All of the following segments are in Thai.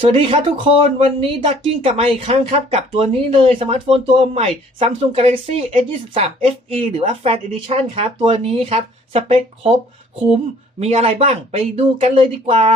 สวัสดีครับทุกคนวันนี้ดักกิ้งกลับมาอีกครั้งครับ กับตัวนี้เลยสมาร์ทโฟนตัวใหม่ Samsung Galaxy S23 FE หรือว่า Fan Edition ครับ ตัวนี้ครับ สเปคครบคุ้มมีอะไรบ้างไปดูกันเลยดีกว่า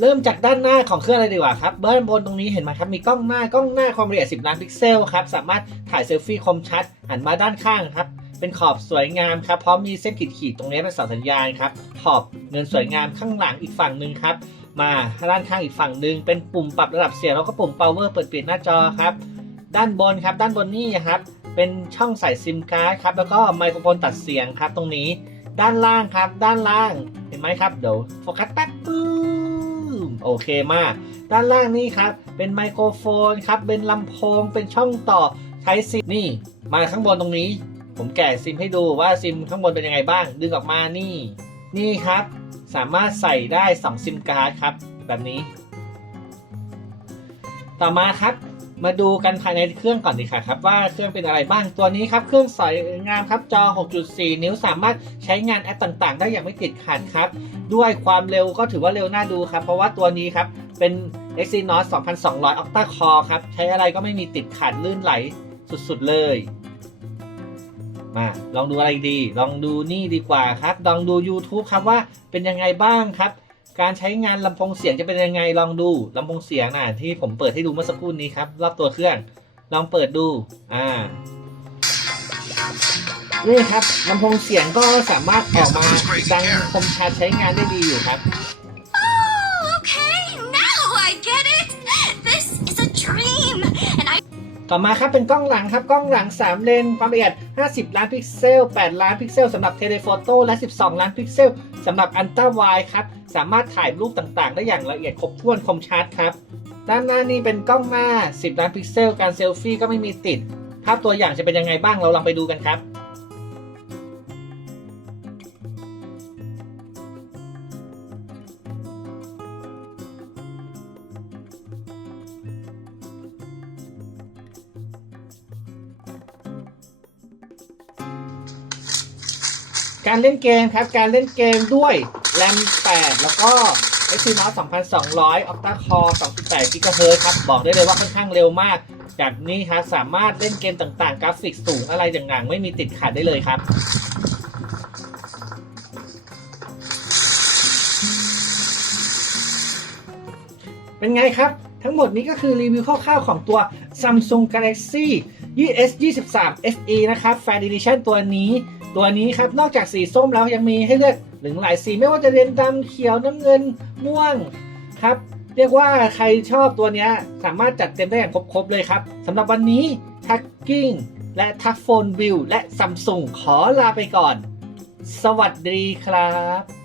เริ่มจากด้านหน้าของเครื่องเลยดีกว่าครับด้านบนตรงนี้เห็นไหมครับมีกล้องหน้ากล้องหน้าความละเอียด 10 ล้านพิกเซลครับสามารถถ่ายเซลฟี่คมชัดหันมาด้านข้างครับเป็นขอบสวยงามครับพร้อมมีเส้นขีดๆตรงนี้เป็นเสาสัญญาณครับขอบเงินสวยงามข้างหลังอีกฝั่งหนึ่งครับมาด้านข้างอีกฝั่งหนึ่งเป็นปุ่มปรับระดับเสียงแล้วก็ปุ่ม power เปิดปิดหน้าจอครับด้านบนครับด้านบนนี่ครับเป็นช่องใส่ซิมการ์ดครับแล้วก็ไมโครโฟนตัดเสียงครับตรงนี้ ด้านล่างครับด้านล่างเห็นไหมครับเดี๋ยวโฟกัสแป๊บปื้ โอเคมาก ด้านล่างนี้ครับ เป็นไมโครโฟนครับ เป็นลำโพง เป็นช่องต่อใช้ซิมนี่ มาข้างบนตรงนี้ ผมแกะซิมให้ดูว่าซิมข้างบนเป็นยังไงบ้าง ดึงออกมานี่ นี่ครับ สามารถใส่ได้ 2 ซิมการ์ดครับ แบบนี้ ต่อมาครับ มาดูกันภายในเครื่องก่อนดีค่ะครับว่าเครื่องเป็นอะไรบ้างตัวนี้ครับเครื่องสวยงามครับจอ 6.4 นิ้วสามารถใช้งานแอปต่างๆ ได้อย่างไม่ติดขัดครับ ด้วยความเร็วก็ถือว่าเร็วน่าดูครับ เพราะว่าตัวนี้ครับเป็น Exynos 2200 Octa Core ครับ ใช้อะไรก็ไม่มีติดขัดลื่นไหลสุดๆเลย มาลองดูอะไรดี ลองดูนี่ดีกว่าครับ ลองดู YouTube ครับว่าเป็นยังไงบ้างครับ การใช้งานลำโพงเสียงจะเป็นยังไงลองดูลำโพงเสียงนะที่ผมเปิดให้ดูเมื่อสักครู่นี้ครับรอบตัวเครื่อง ลองเปิดดูอ่านี่ครับลำโพงเสียงก็สามารถออกมาดังคมชัดใช้งานได้ดีอยู่ครับ ต่อมาครับเป็นกล้องหลังครับกล้องหลัง 3 เลนความละเอียด 50 ล้านพิกเซล 8 ล้านพิกเซลสำหรับเทเลโฟโต้และ 12 ล้านพิกเซลสำหรับอันต้าไวครับสามารถถ่ายรูปต่างๆ ได้อย่างละเอียดครบถ้วนคมชัดครับ ด้านหน้านี่เป็นกล้องหน้า 10 ล้านพิกเซล การเซลฟี่ก็ไม่มีติด ภาพตัวอย่างจะเป็นยังไงบ้างเราลองไปดูกันครับ การเล่นเกมครับ การเล่นเกมด้วย RAM 8แล้วก็ Exynos 2200 Octa Core 2.8 GHz ครับ บอกได้เลยว่าค่อนข้างเร็วมาก จากนี้ครับสามารถเล่นเกมต่างๆ กราฟิกสูงอะไรต่างๆ ไม่มีติดขัดได้เลยครับเป็นไงครับ ทั้งหมดนี้ก็คือรีวิวคร่าวๆของตัว Samsung Galaxy S23 FE นะครับ Fan Edition ตัวนี้ ตัวนี้ครับนอกจากสีส้มแล้วยังมีให้เลือกหลงหลายสีไม่ว่าจะเป็นดำเขียวน้ำเงินม่วงครับเรียกว่าใครชอบตัวนี้สามารถจัดเต็มได้อย่างครบๆเลยครับสำหรับวันนี้ทักกิ้งและทักโฟนวิวและซัมซุงขอลาไปก่อน สวัสดีครับ